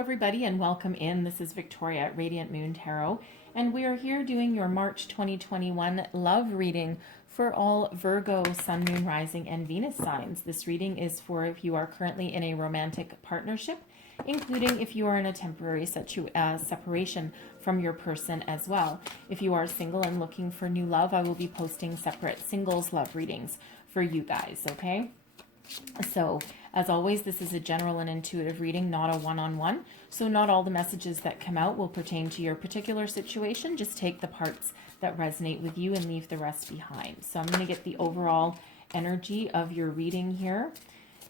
everybody, and welcome in. This is Victoria at Radiant Moon Tarot, and we are here doing your March 2021 love reading for all Virgo, Sun, Moon, Rising, and Venus signs. This reading is for if you are currently in a romantic partnership, including if you are in a temporary separation from your person as well. If you are single and looking for new love, I will be posting separate singles love readings for you guys, okay? So, as always, this is a general and intuitive reading, not a one-on-one. So not all the messages that come out will pertain to your particular situation. Just take the parts that resonate with you and leave the rest behind. So I'm going to get the overall energy of your reading here.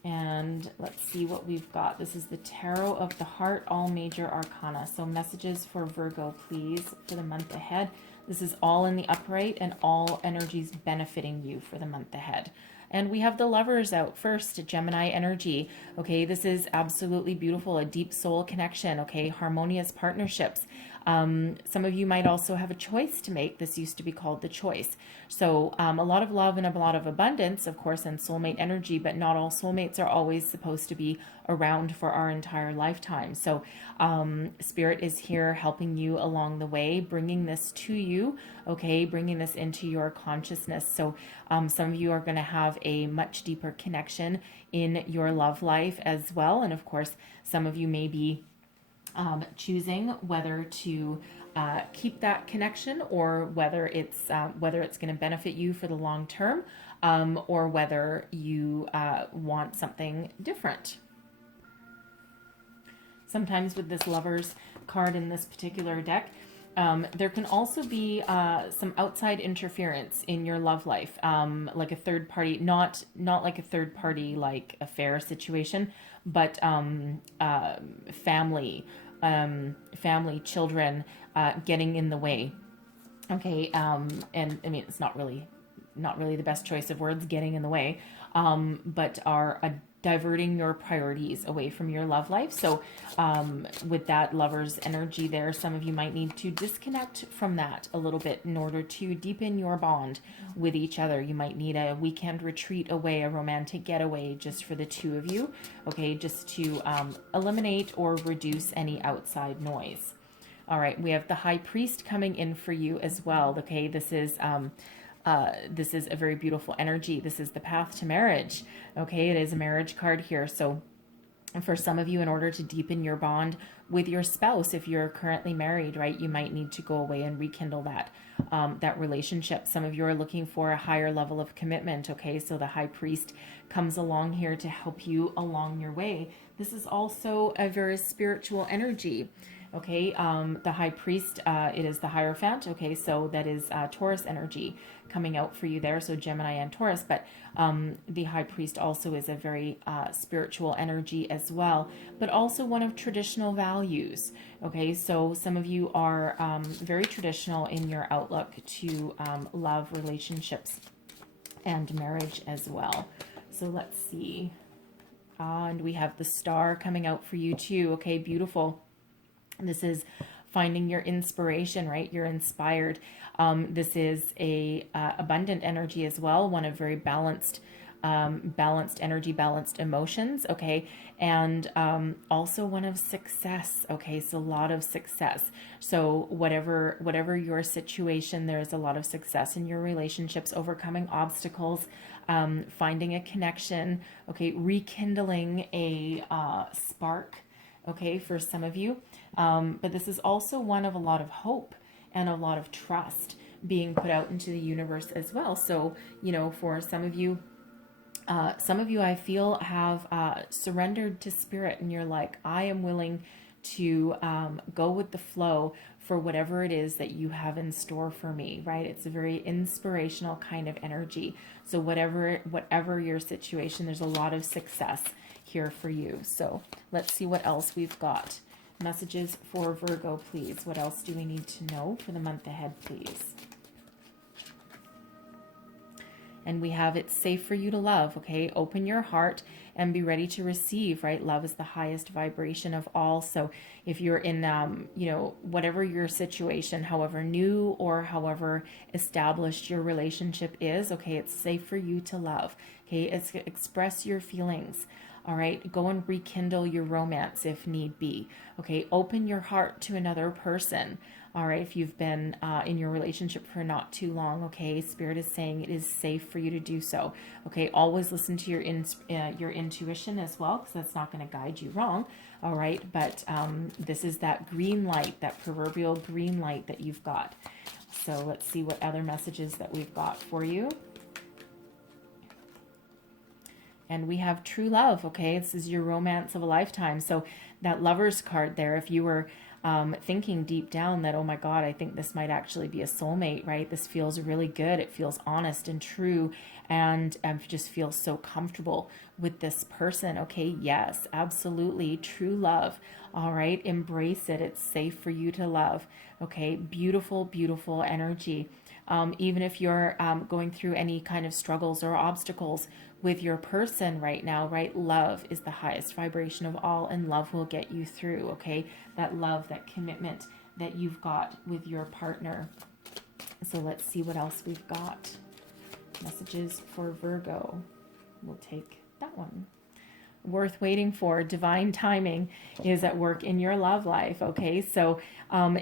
And let's see what we've got. This is the Tarot of the Heart, all major arcana. So messages for Virgo, please, for the month ahead. This is all in the upright and all energies benefiting you for the month ahead. And we have the Lovers out first, Gemini energy. Okay, this is absolutely beautiful, a deep soul connection, okay, harmonious partnerships. Some of you might also have a choice to make. This used to be called the choice. So a lot of love and a lot of abundance, of course, and soulmate energy, but not all soulmates are always supposed to be around for our entire lifetime. So Spirit is here helping you along the way, bringing this to you, okay, bringing this into your consciousness. So some of you are going to have a much deeper connection in your love life as well. And of course, some of you may be choosing whether to keep that connection, or whether it's going to benefit you for the long term, or whether you want something different. Sometimes with this Lovers card in this particular deck, there can also be some outside interference in your love life, like a third party, not like a third party like affair situation, but family, children getting in the way. Okay, and I mean, it's not really the best choice of words, getting in the way, but are diverting your priorities away from your love life. So with that Lover's energy there, some of you might need to disconnect from that a little bit in order to deepen your bond with each other. You might need a weekend retreat away, a romantic getaway just for the two of you, okay, just to eliminate or reduce any outside noise. All right, we have the High Priest coming in for you as well, okay? This is a very beautiful energy. This is the path to marriage. Okay, it is a marriage card here. So for some of you, in order to deepen your bond with your spouse, if you're currently married, right, you might need to go away and rekindle that relationship. Some of you are looking for a higher level of commitment. Okay, so the High Priest comes along here to help you along your way. This is also a very spiritual energy. Okay, the High Priest, it is the Hierophant. Okay, so that is Taurus energy coming out for you there. So Gemini and Taurus, but the High Priest also is a very spiritual energy as well, but also one of traditional values. Okay, so some of you are very traditional in your outlook to love, relationships, and marriage as well. So let's see. And we have the Star coming out for you too. Okay, beautiful. This is finding your inspiration, right? You're inspired. This is a abundant energy as well, one of very balanced energy, balanced emotions, okay? And also one of success, okay? So a lot of success. So whatever your situation, there's a lot of success in your relationships, overcoming obstacles, finding a connection, okay? Rekindling a spark, okay, for some of you. But this is also one of a lot of hope and a lot of trust being put out into the universe as well. So, you know, for some of you I feel have surrendered to Spirit, and you're like, I am willing to go with the flow for whatever it is that you have in store for me, right? It's a very inspirational kind of energy. So whatever your situation, there's a lot of success here for you. So let's see what else we've got. Messages for Virgo, please. What else do we need to know for the month ahead, please? And we have it's safe for you to love, okay? Open your heart and be ready to receive, right? Love is the highest vibration of all. So if you're in, you know, whatever your situation, however new or however established your relationship is, okay, it's safe for you to love, okay? It's express your feelings. All right, go and rekindle your romance if need be. Okay, open your heart to another person. All right, if you've been in your relationship for not too long, okay, Spirit is saying it is safe for you to do so. Okay, always listen to your intuition as well, because that's not going to guide you wrong. All right, but this is that green light, that proverbial green light that you've got. So let's see what other messages that we've got for you. And we have true love, okay? This is your romance of a lifetime. So that Lover's card there, if you were thinking deep down that, oh my God, I think this might actually be a soulmate, right? This feels really good. It feels honest and true, and just feels so comfortable with this person, okay? Yes, absolutely. True love, all right? Embrace it. It's safe for you to love, okay? Beautiful, beautiful energy. Even if you're going through any kind of struggles or obstacles with your person right now, right? Love is the highest vibration of all, and love will get you through, okay? That love, that commitment that you've got with your partner. So let's see what else we've got. Messages for Virgo. We'll take that one. Worth waiting for. Divine timing is at work in your love life. Okay, so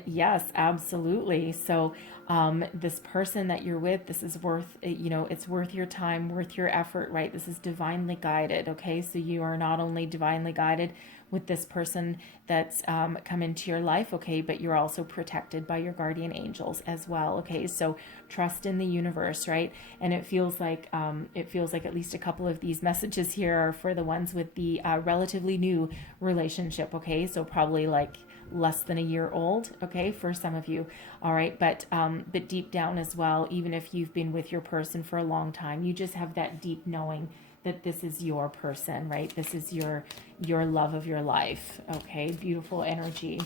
yes, absolutely. So this person that you're with, this is worth, it's worth your time, worth your effort, right? This is divinely guided. Okay, so you are not only divinely guided with this person that's come into your life, okay, but you're also protected by your guardian angels as well. Okay, so trust in the universe, right? And it feels like at least a couple of these messages here are for the ones with the relatively new relationship. Okay, so probably like less than a year old, okay, for some of you. All right, but deep down as well, even if you've been with your person for a long time, you just have that deep knowing that this is your person, right? This is your love of your life. Okay, beautiful energy.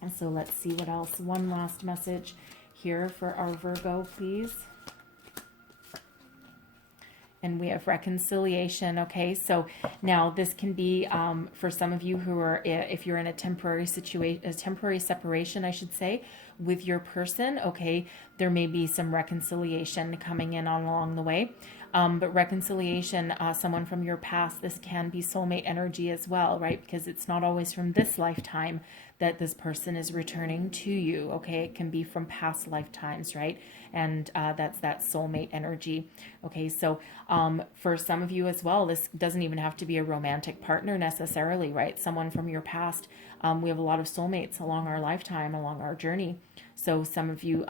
And so let's see what else. One last message here for our Virgo, please. And we have reconciliation. Okay, so now this can be for some of you who are, if you're in a temporary situation, a temporary separation, I should say, with your person. Okay, there may be some reconciliation coming in along the way. But reconciliation, someone from your past, this can be soulmate energy as well, right? Because it's not always from this lifetime that this person is returning to you, okay? It can be from past lifetimes, right? And that's that soulmate energy, okay? So for some of you as well, this doesn't even have to be a romantic partner necessarily, right? Someone from your past. We have a lot of soulmates along our lifetime, along our journey. So some of you,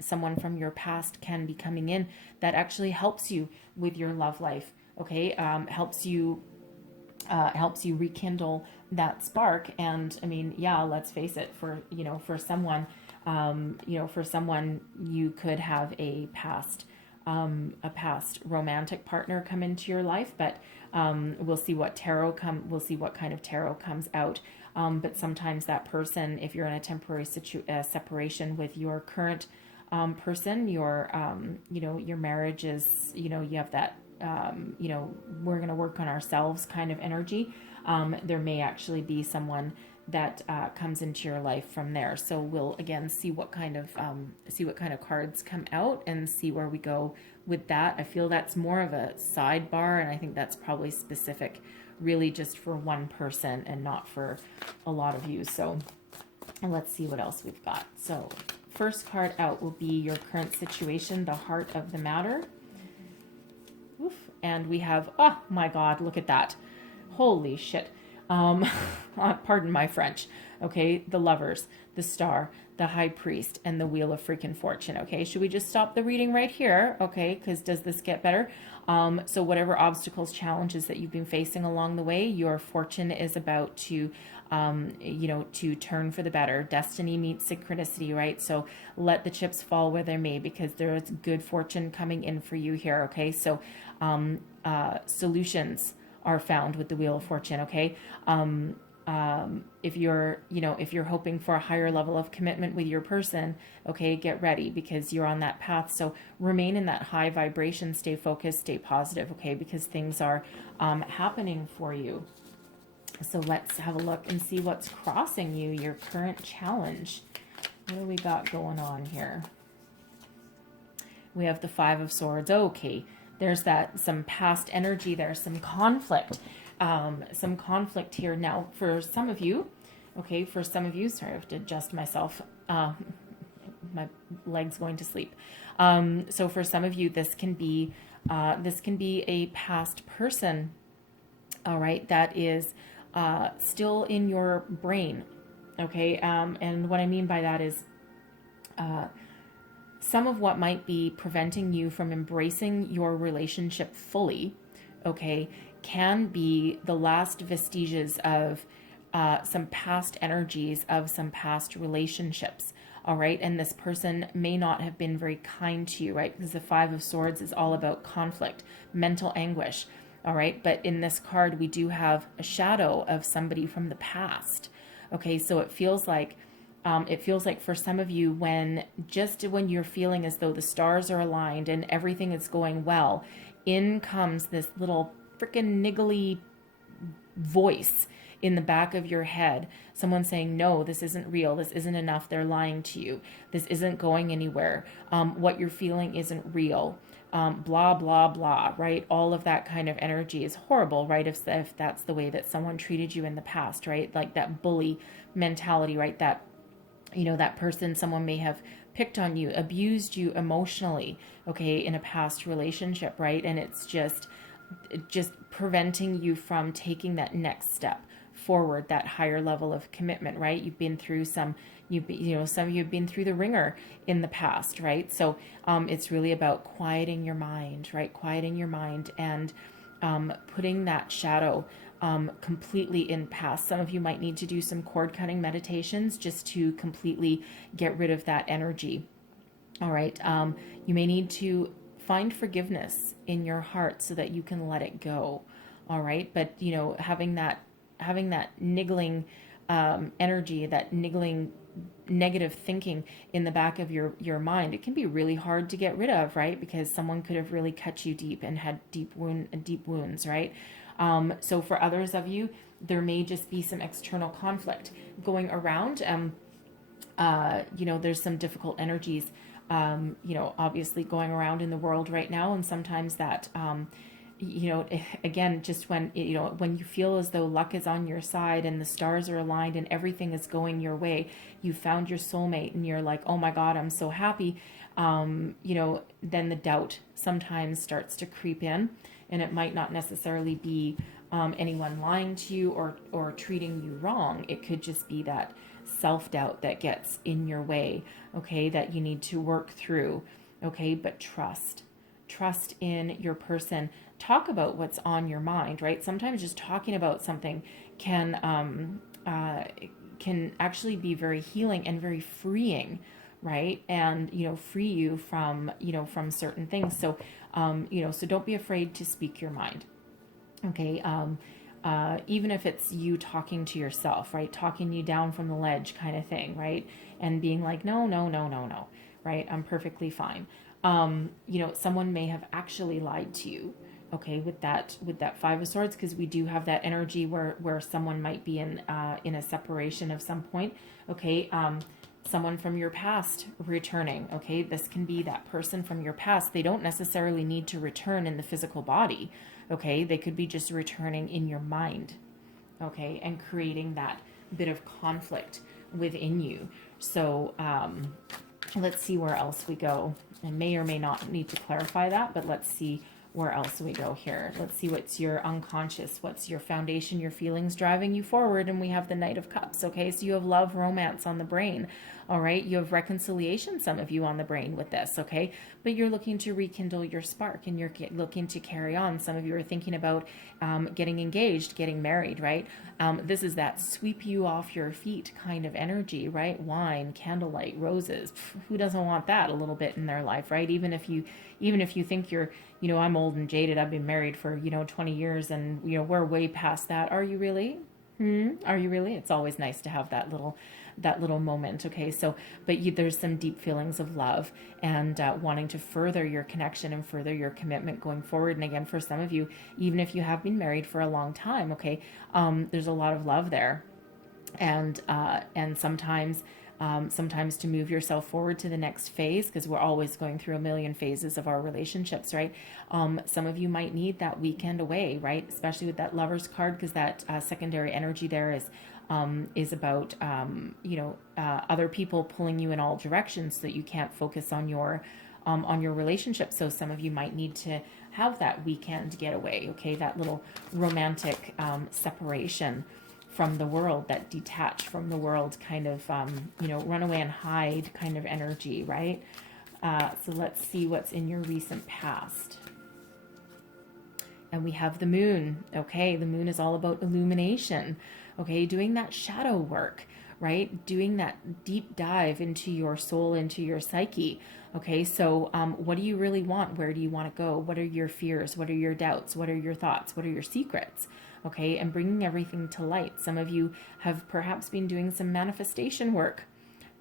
someone from your past can be coming in that actually helps you with your love life, okay? Helps you rekindle that spark. And I mean, yeah, let's face it, for someone, you could have a past romantic partner come into your life, but we'll see what kind of tarot comes out. But sometimes that person, if you're in a temporary separation with your current person, your marriage is, you have that, we're going to work on ourselves kind of energy. There may actually be someone that comes into your life from there. So we'll again see what kind of cards come out and see where we go with that. I feel that's more of a sidebar, and I think that's probably specific really just for one person and not for a lot of you. So let's see what else we've got. So first card out will be your current situation, the heart of the matter. Oof. And we have, oh my God, look at that. Holy shit. Pardon my French. Okay, the Lovers, the Star, the High Priest, and the Wheel of freaking Fortune. Okay, should we just stop the reading right here? Okay, because does this get better? So whatever obstacles, challenges that you've been facing along the way, your fortune is about to, to turn for the better. Destiny meets synchronicity, right? So let the chips fall where they may, because there is good fortune coming in for you here. Okay, so solutions are found with the Wheel of Fortune. Okay. If you're hoping for a higher level of commitment with your person, okay, get ready, because you're on that path. So remain in that high vibration, stay focused, stay positive, okay, because things are happening for you. So let's have a look and see what's crossing you, your current challenge. What do we got going on here? We have the Five of Swords. Okay, there's some past energy there, some conflict some conflict here. Now, for some of you, okay, for some of you, sorry, I have to adjust myself. My leg's going to sleep. So for some of you, this can be a past person, all right, that is still in your brain, okay? And what I mean by that is some of what might be preventing you from embracing your relationship fully, okay, can be the last vestiges of some past energies of some past relationships. All right. And this person may not have been very kind to you, right? Because the Five of Swords is all about conflict, mental anguish. All right. But in this card, we do have a shadow of somebody from the past. Okay. So it feels like for some of you, when you're feeling as though the stars are aligned and everything is going well, in comes this little freaking niggly voice in the back of your head, someone saying, no, this isn't real, this isn't enough, they're lying to you, this isn't going anywhere, what you're feeling isn't real, blah, blah, blah, right? All of that kind of energy is horrible, right? If that's the way that someone treated you in the past, right? Like that bully mentality, right? That, that person, someone may have picked on you, abused you emotionally, okay, in a past relationship, right? And it's just preventing you from taking that next step forward, that higher level of commitment, right? You've been through some of you have been through the ringer in the past, right? So it's really about quieting your mind, right? Quieting your mind and putting that shadow completely in past. Some of you might need to do some cord cutting meditations just to completely get rid of that energy. All right. You may need to find forgiveness in your heart so that you can let it go. All right. But, having that niggling energy, that niggling negative thinking in the back of your mind, it can be really hard to get rid of, right? Because someone could have really cut you deep and had deep wounds, right? So for others of you, there may just be some external conflict going around. There's some difficult energies, obviously going around in the world right now. And sometimes that, again, just when you feel as though luck is on your side and the stars are aligned and everything is going your way, you found your soulmate and you're like, oh my God, I'm so happy. Then the doubt sometimes starts to creep in, and it might not necessarily be anyone lying to you or treating you wrong. It could just be that self-doubt that gets in your way, okay, that you need to work through, okay? But trust in your person. Talk about what's on your mind, right? Sometimes just talking about something can actually be very healing and very freeing, right? And, free you from certain things. So, so don't be afraid to speak your mind, okay? Even if it's you talking to yourself, right? Talking you down from the ledge kind of thing, right? And being like, no, right? I'm perfectly fine. Someone may have actually lied to you, okay, with that Five of Swords, because we do have that energy where someone might be in a separation of some point, okay? Someone from your past returning, okay? This can be that person from your past. They don't necessarily need to return in the physical body, okay? They could be just returning in your mind, okay? And creating that bit of conflict within you. So let's see where else we go. I may or may not need to clarify that, but let's see where else we go here. Let's see what's your unconscious, what's your foundation, your feelings driving you forward. And we have the Knight of Cups, okay? So you have love, romance on the brain, all right? You have reconciliation, some of you, on the brain with this, okay? But you're looking to rekindle your spark and you're looking to carry on. Some of you are thinking about getting engaged, getting married, right? This is that sweep you off your feet kind of energy, right? Wine, candlelight, roses. Who doesn't want that a little bit in their life, right? Even if you think you're, I'm old and jaded, I've been married for, 20 years and, we're way past that. Are you really? Are you really? It's always nice to have that little moment. Okay. So, but there's some deep feelings of love and wanting to further your connection and further your commitment going forward. And again, for some of you, even if you have been married for a long time, okay, there's a lot of love there. And sometimes, sometimes to move yourself forward to the next phase, because we're always going through a million phases of our relationships, right? Some of you might need that weekend away, right? Especially with that Lover's card, because that secondary energy there is about, other people pulling you in all directions so that you can't focus on your relationship. So some of you might need to have that weekend getaway, okay? That little romantic separation from the world, that detach from the world kind of, run away and hide kind of energy, right? So let's see what's in your recent past. And we have the moon, okay? The moon is all about illumination, okay? Doing that shadow work, right? Doing that deep dive into your soul, into your psyche, okay? So what do you really want? Where do you want to go? What are your fears? What are your doubts? What are your thoughts? What are your secrets? Okay, and bringing everything to light. Some of you have perhaps been doing some manifestation work,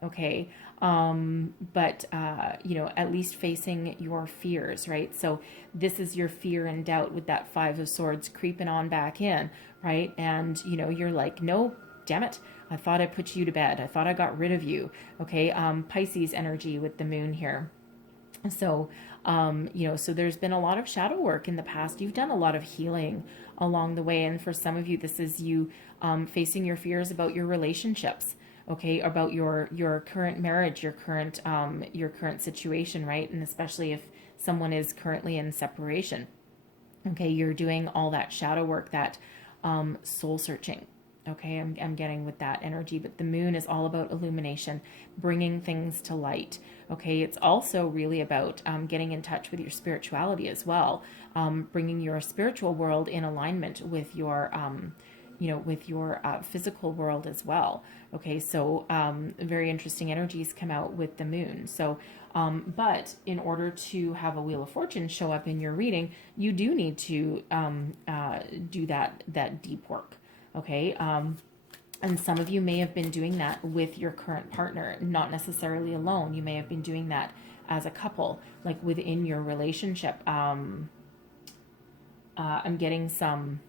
okay? But at least facing your fears, right? So this is your fear and doubt with that Five of Swords creeping on back in, right? And, you're like, no, damn it. I thought I put you to bed. I thought I got rid of you, okay? Pisces energy with the moon here. So, so there's been a lot of shadow work in the past. You've done a lot of healing along the way. And for some of you, this is you facing your fears about your relationships, okay, about your current marriage, your current situation, right? And especially if someone is currently in separation, okay, you're doing all that shadow work, that soul searching. Okay, I'm getting with that energy, but the moon is all about illumination, bringing things to light. Okay, it's also really about getting in touch with your spirituality as well, bringing your spiritual world in alignment with your, physical world as well. Okay, so very interesting energies come out with the moon. So, but in order to have a Wheel of Fortune show up in your reading, you do need to do that deep work. Okay. And some of you may have been doing that with your current partner, not necessarily alone. You may have been doing that as a couple, like within your relationship. I'm getting some,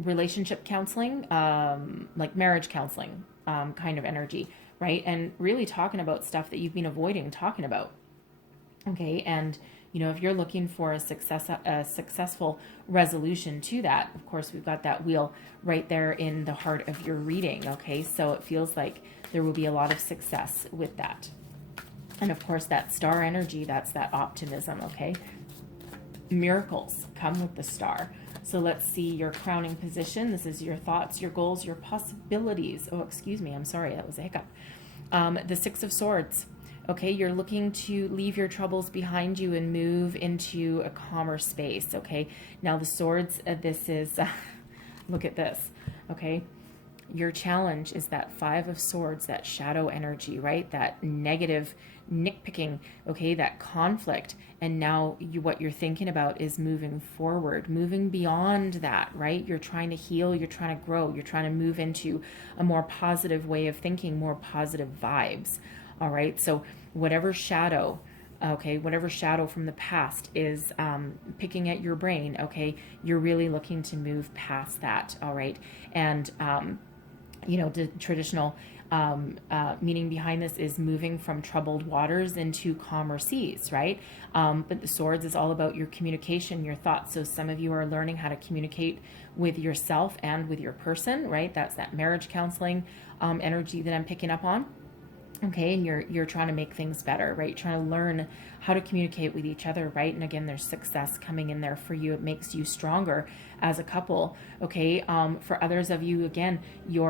relationship counseling, like marriage counseling, kind of energy, right? And really talking about stuff that you've been avoiding talking about. Okay. And, if you're looking for a successful resolution to that, of course, we've got that wheel right there in the heart of your reading. Okay. So it feels like there will be a lot of success with that. And of course, that star energy, that's that optimism. Okay. Miracles come with the star. So let's see your crowning position. This is your thoughts, your goals, your possibilities. Oh, excuse me. I'm sorry. That was a hiccup. The Six of Swords. Okay, you're looking to leave your troubles behind you and move into a calmer space. Okay, now the swords, this is, look at this. Okay, your challenge is that Five of Swords, that shadow energy, right? That negative nitpicking, okay, that conflict. And now what you're thinking about is moving forward, moving beyond that, right? You're trying to heal, you're trying to grow, you're trying to move into a more positive way of thinking, more positive vibes. All right, so whatever shadow from the past is picking at your brain, okay, you're really looking to move past that, all right? And, the traditional meaning behind this is moving from troubled waters into calmer seas, right? But the swords is all about your communication, your thoughts. So some of you are learning how to communicate with yourself and with your person, right? That's that marriage counseling energy that I'm picking up on. Okay, and you're trying to make things better, right? You're trying to learn how to communicate with each other, right? And again, there's success coming in there for you. It makes you stronger as a couple, okay? For others of you, again, you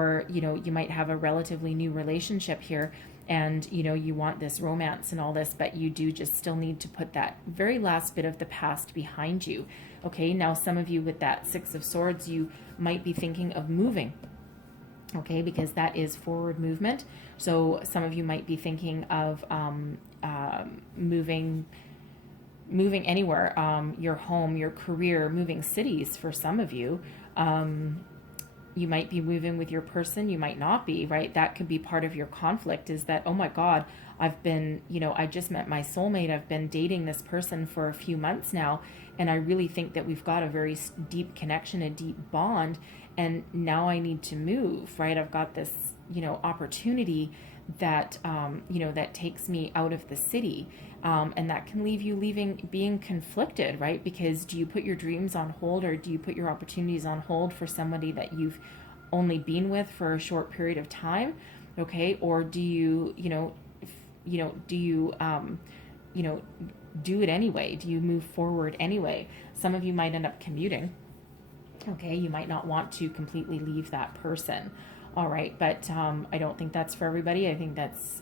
might have a relatively new relationship here, and you want this romance and all this, but you do just still need to put that very last bit of the past behind you, okay? Now, some of you with that Six of Swords, you might be thinking of moving. Okay, because that is forward movement. So some of you might be thinking of moving anywhere, your home, your career, moving cities for some of you. You might be moving with your person, you might not be, right? That could be part of your conflict, is that, oh my God, I've been, I just met my soulmate. I've been dating this person for a few months now, And I really think that we've got a very deep connection, a deep bond. And now I need to move, right? I've got this, opportunity that, that takes me out of the city. And that can leave you being conflicted, right? Because do you put your dreams on hold, or do you put your opportunities on hold for somebody that you've only been with for a short period of time? Okay. Or do you, do it anyway? Do you move forward anyway? Some of you might end up commuting. Okay. You might not want to completely leave that person. All right. But, I don't think that's for everybody. I think that's,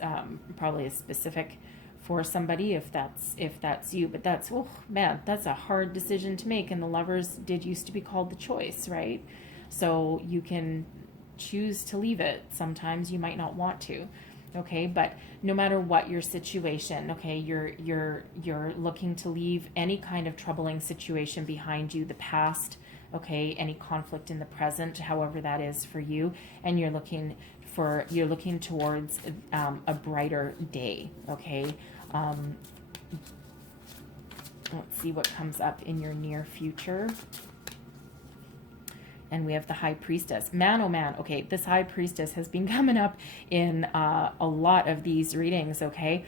probably a specific for somebody if that's you. But that's, oh man, that's a hard decision to make. And the Lovers did used to be called the Choice, right? So you can choose to leave it. Sometimes you might not want to. Okay, but no matter what your situation, okay, you're looking to leave any kind of troubling situation behind you, the past, okay, any conflict in the present, however that is for you, and you're looking towards a brighter day. Okay, let's see what comes up in your near future. And we have the High Priestess. Man, oh man. Okay, this High Priestess has been coming up in a lot of these readings, okay?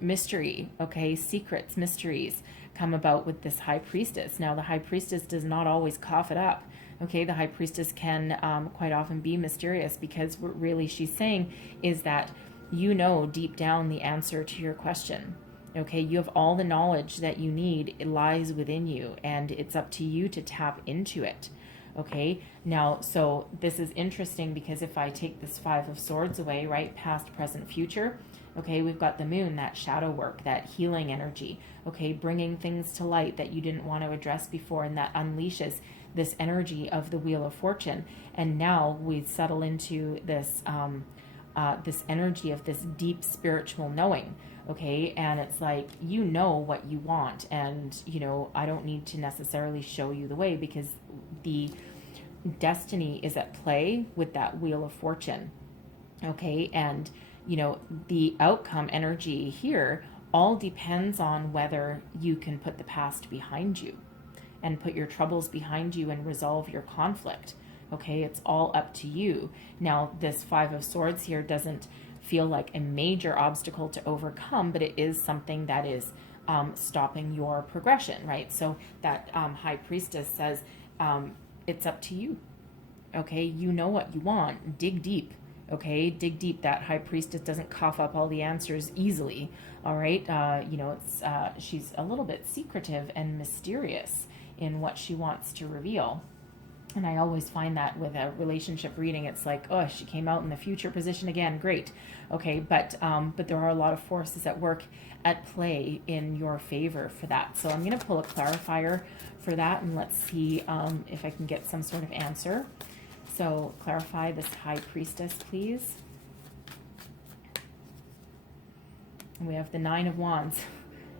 Mystery, okay? Secrets, mysteries come about with this High Priestess. Now, the High Priestess does not always cough it up, okay? The High Priestess can quite often be mysterious, because what really she's saying is that deep down the answer to your question. Okay, you have all the knowledge that you need. It lies within you, and it's up to you to tap into it. Okay, now, so this is interesting, because if I take this Five of Swords away, right, past, present, future, okay, we've got the Moon, that shadow work, that healing energy, okay, bringing things to light that you didn't want to address before, and that unleashes this energy of the Wheel of Fortune. And now we settle into this, this energy of this deep spiritual knowing. Okay, and it's like, what you want, and I don't need to necessarily show you the way, because the destiny is at play with that Wheel of Fortune. Okay, and the outcome energy here all depends on whether you can put the past behind you and put your troubles behind you and resolve your conflict. Okay, it's all up to you. Now, this Five of Swords here doesn't feel like a major obstacle to overcome, but it is something that is stopping your progression, right? So that High Priestess says, it's up to you. Okay, you know what you want. Dig deep. Okay, dig deep. That High Priestess doesn't cough up all the answers easily. All right, she's a little bit secretive and mysterious in what she wants to reveal. And I always find that with a relationship reading, it's like, oh, she came out in the future position again. Great. Okay, but there are a lot of forces at work, at play in your favor for that. So I'm going to pull a clarifier for that, and let's see if I can get some sort of answer. So clarify this High Priestess, please. And we have the Nine of Wands.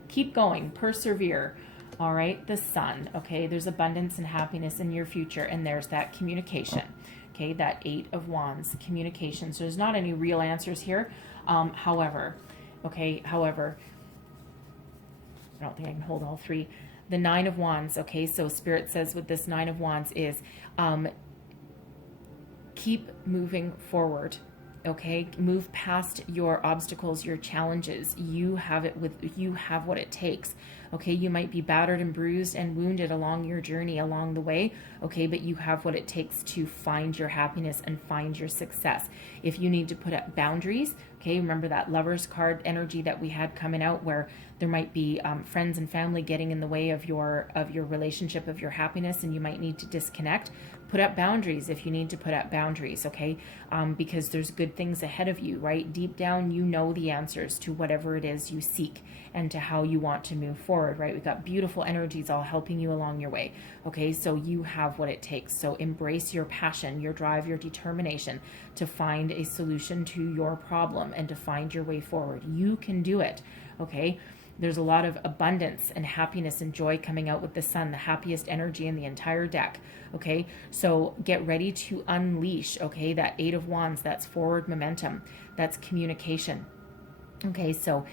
Keep going. Persevere. All right, the Sun. Okay, there's abundance and happiness in your future, and there's that communication. Okay, that Eight of Wands, communication. So there's not any real answers here. However, I don't think I can hold all three. The Nine of Wands. Okay, so Spirit says with this Nine of Wands is keep moving forward. Okay, move past your obstacles, your challenges. You have what it takes. Okay, you might be battered and bruised and wounded along your journey along the way. Okay, but you have what it takes to find your happiness and find your success. If you need to put up boundaries, okay, remember that Lovers card energy that we had coming out, where there might be friends and family getting in the way of your relationship, of your happiness, and you might need to disconnect. Put up boundaries if you need to put up boundaries, okay? Because there's good things ahead of you, right? Deep down, you know the answers to whatever it is you seek and to how you want to move forward, right? We've got beautiful energies all helping you along your way, okay? So you have what it takes. So embrace your passion, your drive, your determination to find a solution to your problem and to find your way forward. You can do it, okay? There's a lot of abundance and happiness and joy coming out with the Sun, the happiest energy in the entire deck. Okay, so get ready to unleash. Okay, that Eight of Wands, that's forward momentum, that's communication. Okay, so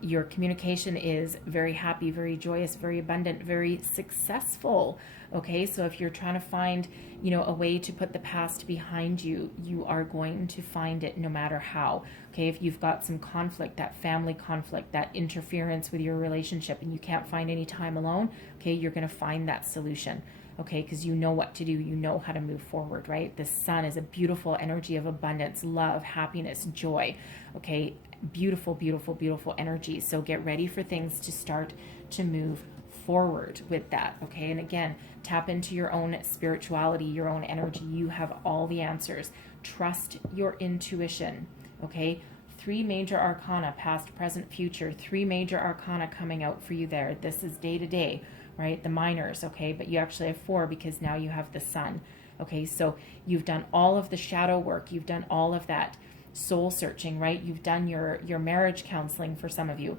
Your communication is very happy, very joyous, very abundant, very successful. Okay, so if you're trying to find, a way to put the past behind you, you are going to find it no matter how. Okay, if you've got some conflict, that family conflict, that interference with your relationship, and you can't find any time alone, okay, you're going to find that solution. Okay, because you know what to do, you know how to move forward, right? The sun is a beautiful energy of abundance, love, happiness, joy. Okay, beautiful, beautiful, beautiful energy. So get ready for things to start to move forward with that. Okay, and again, tap into your own spirituality, your own energy. You have all the answers. Trust your intuition. Okay, 3 major arcana, past, present, future. 3 major arcana coming out for you there. This is day to day, right? The minors, okay, but you actually have 4 because now you have the sun. Okay, so you've done all of the shadow work. You've done all of that soul searching, right? You've done your marriage counseling for some of you.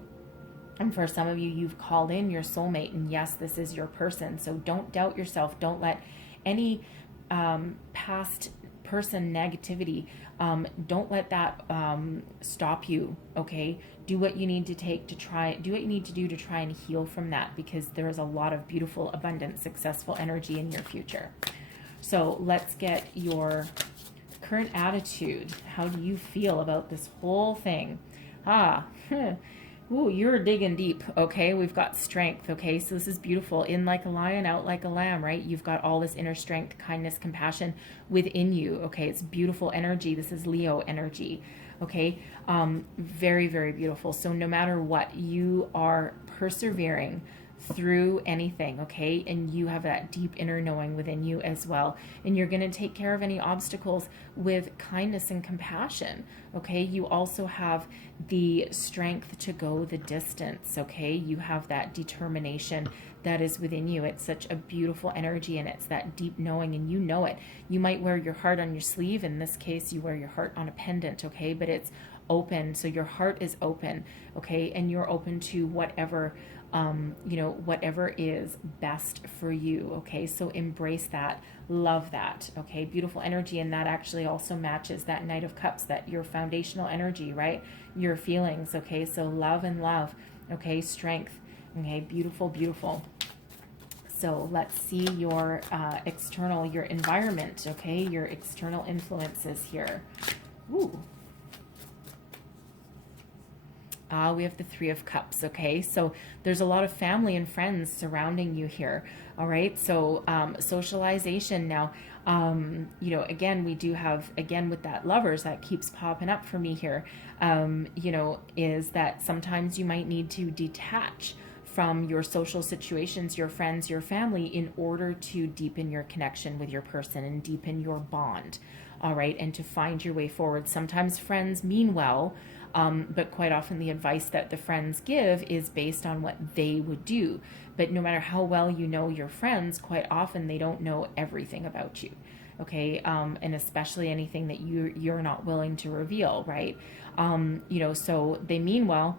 And for some of you, you've called in your soulmate, and yes, this is your person. So don't doubt yourself. Don't let any past person negativity, don't let that stop you. Okay, do what you need to do what you need to do to try and heal from that, because there is a lot of beautiful, abundant, successful energy in your future. So let's get your current attitude. How do you feel about this whole thing? Ooh, you're digging deep, okay? We've got strength, okay? So this is beautiful. In like a lion, out like a lamb, right? You've got all this inner strength, kindness, compassion within you, okay? It's beautiful energy. This is Leo energy, okay? Very, very beautiful. So no matter what, you are persevering through anything, okay? And you have that deep inner knowing within you as well. And you're going to take care of any obstacles with kindness and compassion, okay? You also have the strength to go the distance, okay? You have that determination that is within you. It's such a beautiful energy, and it's that deep knowing, and you know it. You might wear your heart on your sleeve. In this case, you wear your heart on a pendant, okay? But it's open, so your heart is open, okay? And you're open to whatever whatever is best for you, okay? So embrace that, love that, okay? Beautiful energy, and that actually also matches that Knight of Cups, that your foundational energy, right? Your feelings, okay? So love and love, okay? Strength, okay? Beautiful, beautiful. So let's see your external, your environment, okay? Your external influences here. Ooh. We have the 3 of Cups, okay? So there's a lot of family and friends surrounding you here, all right? So socialization now, again, we do have, again, with that Lovers, that keeps popping up for me here, is that sometimes you might need to detach from your social situations, your friends, your family, in order to deepen your connection with your person and deepen your bond, all right? And to find your way forward. Sometimes friends mean well, but quite often the advice that the friends give is based on what they would do. But no matter how well you know your friends, quite often they don't know everything about you, okay? And especially anything that you're not willing to reveal, right? So they mean well,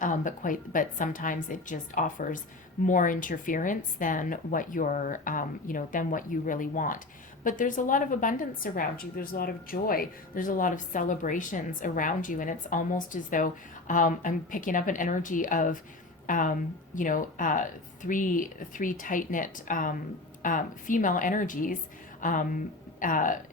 but sometimes it just offers more interference than what than what you really want. But there's a lot of abundance around you. There's a lot of joy. There's a lot of celebrations around you. And it's almost as though I'm picking up an energy of, three tight-knit female energies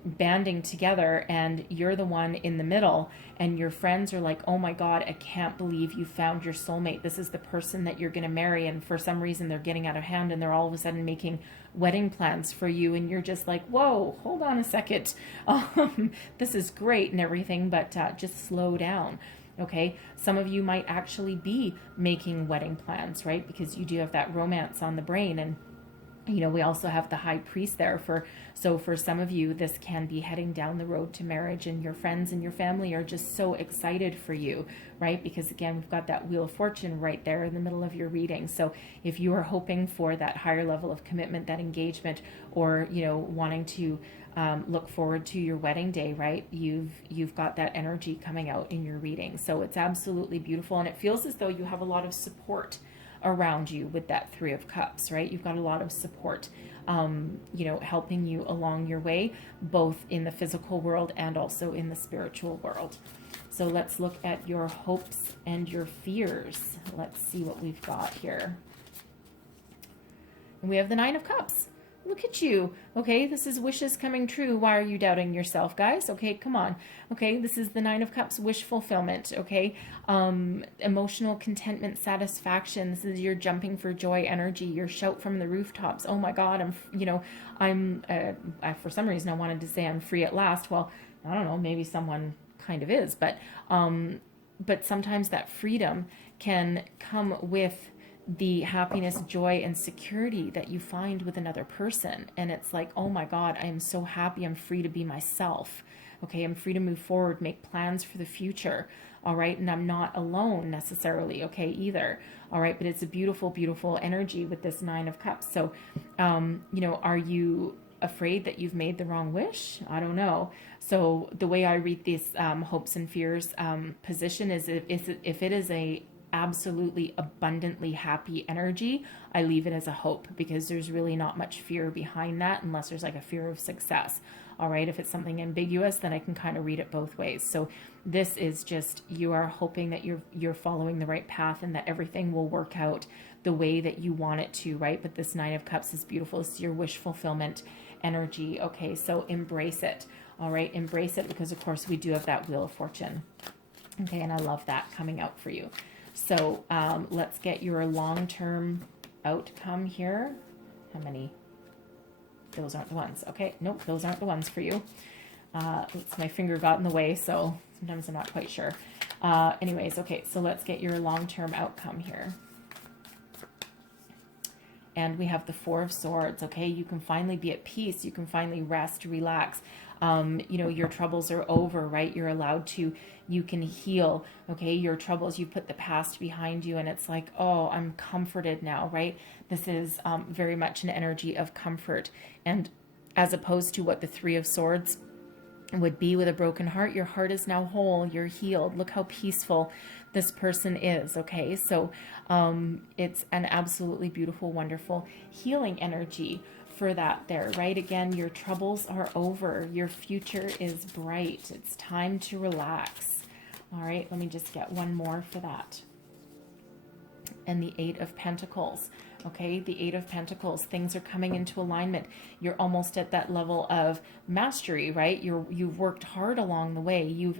banding together, and you're the one in the middle, and your friends are like, oh my God, I can't believe you found your soulmate. This is the person that you're going to marry. And for some reason they're getting out of hand, and they're all of a sudden making wedding plans for you, and you're just like, whoa, hold on a second. This is great and everything, but just slow down. Okay, some of you might actually be making wedding plans, right? Because you do have that romance on the brain. And we also have the High Priest there. So for some of you, this can be heading down the road to marriage, and your friends and your family are just so excited for you, right? Because again, we've got that Wheel of Fortune right there in the middle of your reading. So if you are hoping for that higher level of commitment, that engagement, or, wanting to look forward to your wedding day, right? You've got that energy coming out in your reading. So it's absolutely beautiful. And it feels as though you have a lot of support around you with that 3 of Cups, right? You've got a lot of support, helping you along your way, both in the physical world and also in the spiritual world. So let's look at your hopes and your fears. Let's see what we've got here. And we have the Nine of Cups. Look at you. Okay, this is wishes coming true. Why are you doubting yourself, guys? Okay, come on. Okay, this is the Nine of Cups, wish fulfillment. Okay, emotional contentment, satisfaction. This is your jumping for joy energy, your shout from the rooftops. Oh my God, for some reason I wanted to say I'm free at last. Well, I don't know, maybe someone kind of is, but sometimes that freedom can come with the happiness, joy, and security that you find with another person. And it's like, oh my God, I am so happy. I'm free to be myself. Okay, I'm free to move forward, make plans for the future. All right, and I'm not alone necessarily, okay, either. All right, but it's a beautiful, beautiful energy with this Nine of Cups. So, are you afraid that you've made the wrong wish? I don't know. So the way I read this hopes and fears position is if it is a absolutely abundantly happy energy, I leave it as a hope, because there's really not much fear behind that unless there's like a fear of success. All right, if it's something ambiguous, then I can kind of read it both ways. So this is just, you are hoping that you're following the right path and that everything will work out the way that you want it to, right? But this Nine of Cups is beautiful. It's your wish fulfillment energy. Okay, so embrace it. All right, embrace it, because of course we do have that Wheel of Fortune. Okay, and I love that coming out for you. So let's get your long-term outcome here. How many? Those aren't the ones. Okay, nope, those aren't the ones for you. My finger got in the way, so sometimes I'm not quite sure. Anyways, okay, so let's get your long-term outcome here. And we have the Four of Swords, okay? You can finally be at peace. You can finally rest, relax. Your troubles are over, right? You're allowed to, you can heal, okay? Your troubles, you put the past behind you, and it's like, oh, I'm comforted now, right? This is very much an energy of comfort. And as opposed to what the Three of Swords would be with a broken heart, your heart is now whole, you're healed. Look how peaceful this person is, okay? So it's an absolutely beautiful, wonderful healing energy for that there, right? Again, your troubles are over. Your future is bright. It's time to relax. All right, let me just get one more for that. And the Eight of Pentacles. Okay, the Eight of Pentacles, things are coming into alignment. You're almost at that level of mastery, right? You've worked hard along the way. You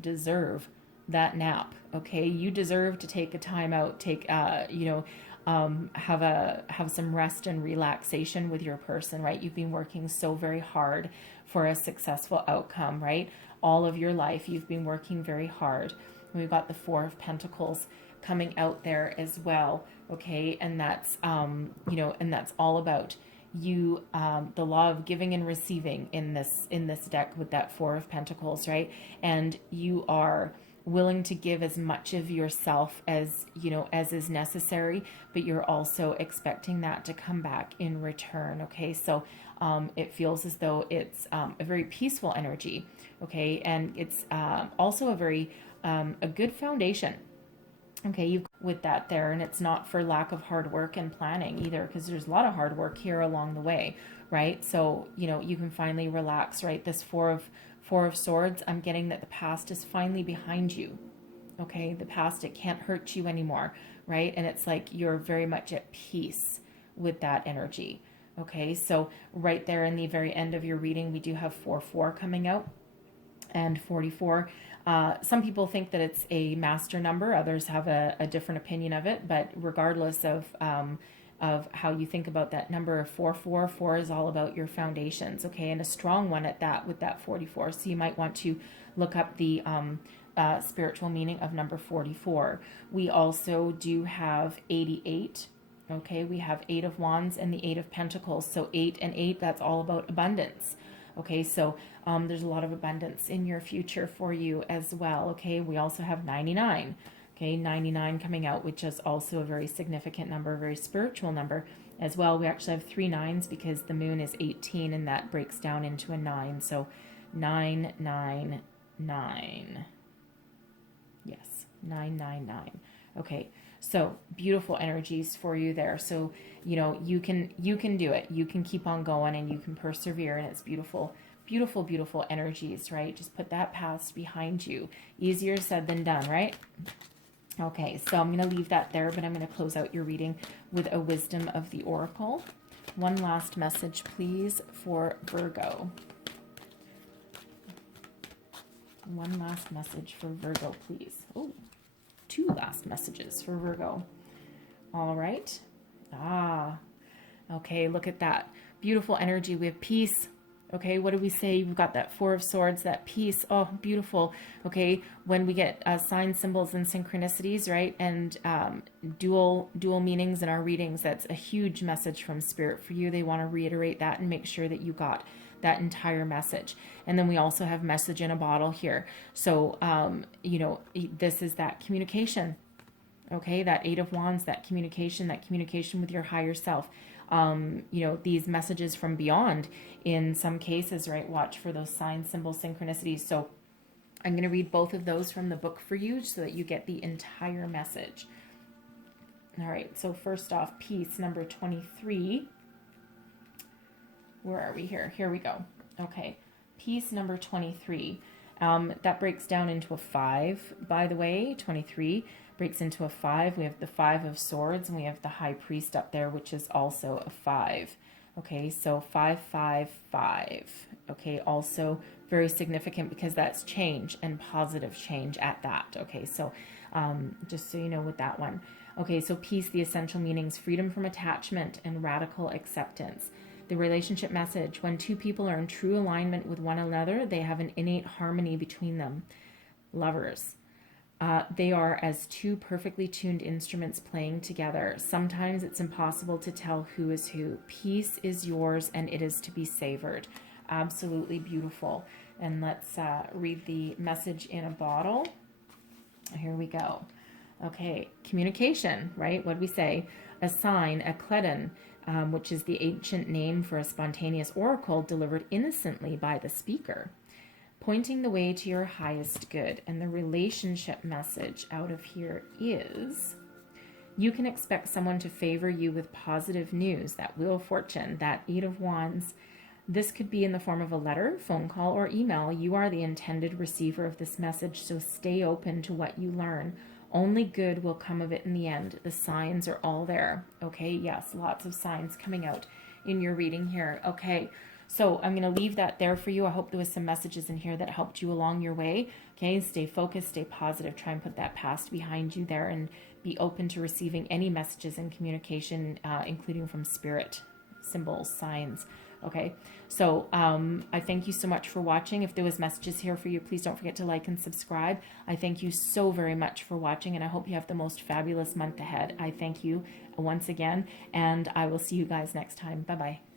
deserve that nap. Okay, you deserve to take a time out, have some rest and relaxation with your person, right? You've been working so very hard for a successful outcome, right? All of your life, you've been working very hard. And we've got the Four of Pentacles coming out there as well, okay? And that's, and that's all about you, the law of giving and receiving in this deck with that Four of Pentacles, right? And you are willing to give as much of yourself as is necessary, but you're also expecting that to come back in return, okay? So it feels as though it's a very peaceful energy, okay? And it's also a very a good foundation, okay, you've with that there. And it's not for lack of hard work and planning either, because there's a lot of hard work here along the way, right? So you can finally relax, right? This Four of Swords, I'm getting that the past is finally behind you, okay? The past, it can't hurt you anymore, right? And it's like you're very much at peace with that energy, okay? So right there in the very end of your reading, we do have 4-4 coming out, and 44. Some people think that it's a master number. Others have a different opinion of it. But regardless of how you think about that number of 4 is all about your foundations, okay? And a strong one at that with that 44. So you might want to look up the spiritual meaning of number 44. We also do have 88. Okay, we have 8 of Wands and the 8 of Pentacles. So 8 and 8, that's all about abundance. Okay, so there's a lot of abundance in your future for you as well. Okay, we also have 99. Okay, 99 coming out, which is also a very significant number, a very spiritual number as well. We actually have 3 9s because the moon is 18 and that breaks down into a 9. So 999. Yes, 999. Okay, so beautiful energies for you there. So, you can do it. You can keep on going and you can persevere, and it's beautiful Beautiful, beautiful energies, right? Just put that past behind you. Easier said than done, right? Okay, so I'm going to leave that there, but I'm going to close out your reading with a wisdom of the oracle. One last message, please, for Virgo. One last message for Virgo, please. Oh, two last messages for Virgo. All right. Okay, look at that. Beautiful energy. We have peace. Okay, what do we say? We've got that Four of Swords, that peace. Oh, beautiful. Okay, when we get signs, symbols, and synchronicities, right? And dual meanings in our readings, that's a huge message from Spirit for you. They want to reiterate that and make sure that you got that entire message. And then we also have message in a bottle here. So, you know, this is that communication. Okay, that Eight of Wands, that communication with your higher self. You know, these messages from beyond in some cases, right? Watch for those signs, symbols, synchronicities. So I'm going to read both of those from the book for you so that you get the entire message. All right, so first off, piece number 23. Where are we here? Here we go. Okay, piece number 23. That breaks down into a 5, by the way. 23 breaks into a 5. We have the 5 of Swords, and we have the High Priest up there, which is also a 5. Okay, so 5, 5, 5. Okay, also very significant because that's change and positive change at that. Okay, so just so you know with that one. Okay, so peace, the essential meanings: freedom from attachment and radical acceptance. The relationship message: when two people are in true alignment with one another, they have an innate harmony between them. Lovers. They are as two perfectly tuned instruments playing together. Sometimes it's impossible to tell who is who. Peace is yours and it is to be savored. Absolutely beautiful. And let's read the message in a bottle. Here we go. Okay, communication, right? What do we say? A sign, a cledon, which is the ancient name for a spontaneous oracle delivered innocently by the speaker, pointing the way to your highest good. And the relationship message out of here is: you can expect someone to favor you with positive news, that Wheel of Fortune, that Eight of Wands. This could be in the form of a letter, phone call, or email. You are the intended receiver of this message, so stay open to what you learn. Only good will come of it in the end. The signs are all there. Okay, yes, lots of signs coming out in your reading here. Okay, so I'm going to leave that there for you. I hope there was some messages in here that helped you along your way. Okay, stay focused, stay positive. Try and put that past behind you there and be open to receiving any messages and communication, including from spirit, symbols, signs. Okay, so I thank you so much for watching. If there was messages here for you, please don't forget to like and subscribe. I thank you so very much for watching, and I hope you have the most fabulous month ahead. I thank you once again, and I will see you guys next time. Bye-bye.